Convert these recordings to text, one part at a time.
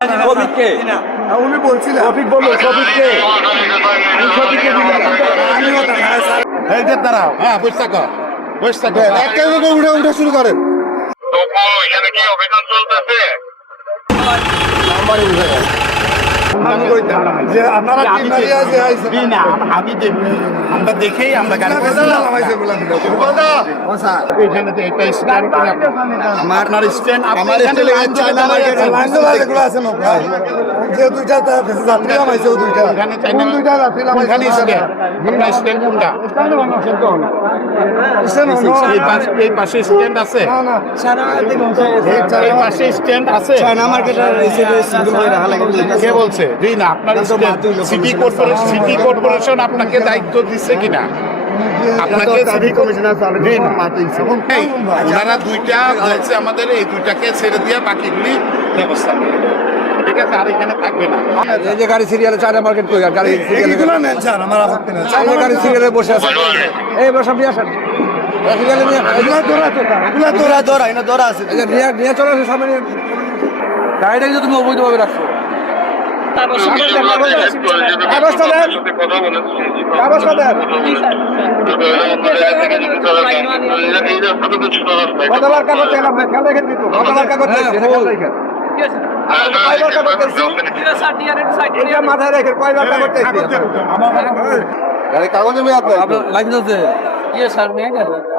শফিককে উনি বলছিলেন শফিক বললো শফিককে শফিককে এই যে দাঁড়াও হ্যাঁ বসে থাকো বসে থাকো একটা উঠে উঠে শুরু করেন এখানে কি অভিযান চলতেছে? নাম্বারে উঠে গেল যে আপনারা কি মারিয়া যে আইছে না আমি দেখি আমরা দেখেই আমরা গাড়ি এখানে তো এটা স্ট্যান্ড করে আপনার স্ট্যান্ড আমার স্টেলে চায়না মার্কেট আছে না ভাই যে দুইটা যাত্রী নামাইছে ওই দুইটা এখানে চায়না দুইটা যাত্রী নামাইছে এখানে স্ট্যান্ড আপনার স্ট্যান্ড কোনটা এই পাশে স্ট্যান্ড আছে এই পাশে স্ট্যান্ড আছে চায়না মার্কেটের সিঙ্গেল হয়ে রাখা লাগে কে বলছে জি না আপনার সিটি কর্পোরেশন আপনাকে দায়িত্ব দিচ্ছে কিনা আপনাকে সিটি কমিশনার ওনারা দুইটা বলছে আমাদের এই দুইটাকে ছেড়ে দিয়ে বাকিগুলি ব্যবস্থা ঠিক আছে আর এখানে থাকবে না এই যে গাড়ি সিরিয়ালে চায়না মার্কেট কই আর গাড়ি এইগুলো নেন স্যার আমার আপত্তি নেই এই যে গাড়ি সিরিয়ালে বসে আছে এই বসে আপনি আসেন সিরিয়ালে নিয়ে এগুলো দৌড়া এনে দৌড়া আছে এই যে নিয়ে চলে আসে সামনে নিয়ে। গাড়িটা কিন্তু তুমি অবৈধভাবে রাখছো কাগজটা দেন কাগজটা দেন কতবার কাগজ চাইলাম না খেয়াল রেখে দিত কতবার কাগজ চাইছি খেয়াল রেখে কয়বার কাগজ চাইছি এটা মাথায় রেখে কয়বার কাগজ চাইছি গাড়ি কাগজে মেয়ে আপনার আপনার লাইসেন্স আছে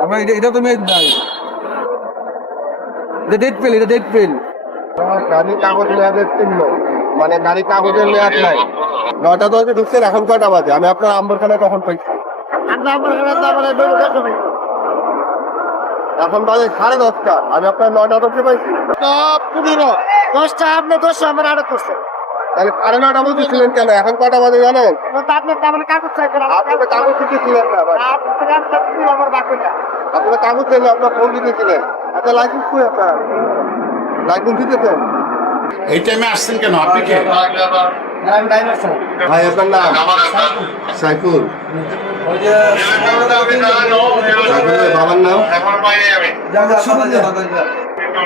আমার এটা তো মেয়ে নাই এটা ডেট পেল এটা ডেট পেল গাড়ি কাগজ মেয়াদের চিহ্ন মানে গাড়ি কাগজের মেয়াদ নাই 9টা 10 ঢুকছেন এখন কয়টা বাজে আমি আপনার আম্বরখানায় কখন পাইছি এখন বাজে 10:30 আমি আপনার 9টা 10 পাইছি 10টা আপনি 10 আমার আড়ত করছে তাহলে 9:30 বলতেছিলেন কেন এখন কয়টা বাজে জানেন আপনি তেমন কাগজ চাইছেন আপনি তো কাগজ দিতেছিলেন না ভাই আমার বাকিটা আপনি কাগজ দিলেন আপনার ফোন দিতেছিলেন আচ্ছা লাইসেন্স কই আপনার লাইসেন্স দিতেছেন এই টাইমে আসছেন কেন আপনি কে ভাই আপনার নাম সাইফুল সাইফুলের বাবার নাম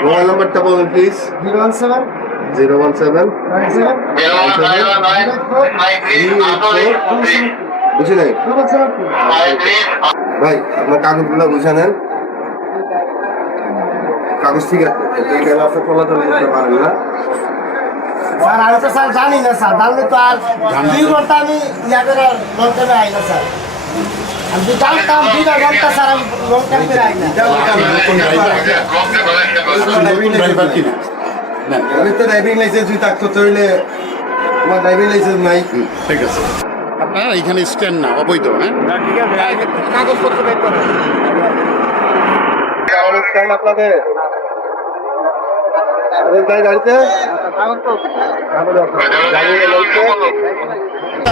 মোবাইল নাম্বারটা বলুন প্লিজ 017 বুঝি নাই ভাই আপনার কাগজগুলো বুঝে নেন কাগজ ঠিক আছে এই আপনি চলাচল করতে পারেন না স্যার আমি তো স্যার জানি না স্যার জানলে তো আর 2 ঘন্টা আমি ইয়াদের লং টাইমে আই না স্যার আমি জানতাম 2 ঘন্টা স্যার আমি লং টাইমে আই না ড্রাইভার কিনা না আমি তো ড্রাইভিং লাইসেন্স থাকতো তাহলে আমার ড্রাইভিং লাইসেন্স নাই ঠিক আছে আপনার এখানে স্ট্যান্ড না অবৈধ হ্যাঁ কাগজপত্র বের করেন আপনাদের গাড়িতে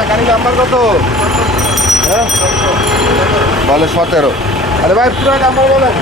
গাড়ি নাম্বার কত হ্যাঁ বলে 17 আরে ভাই পুরো নাম্বার বলেন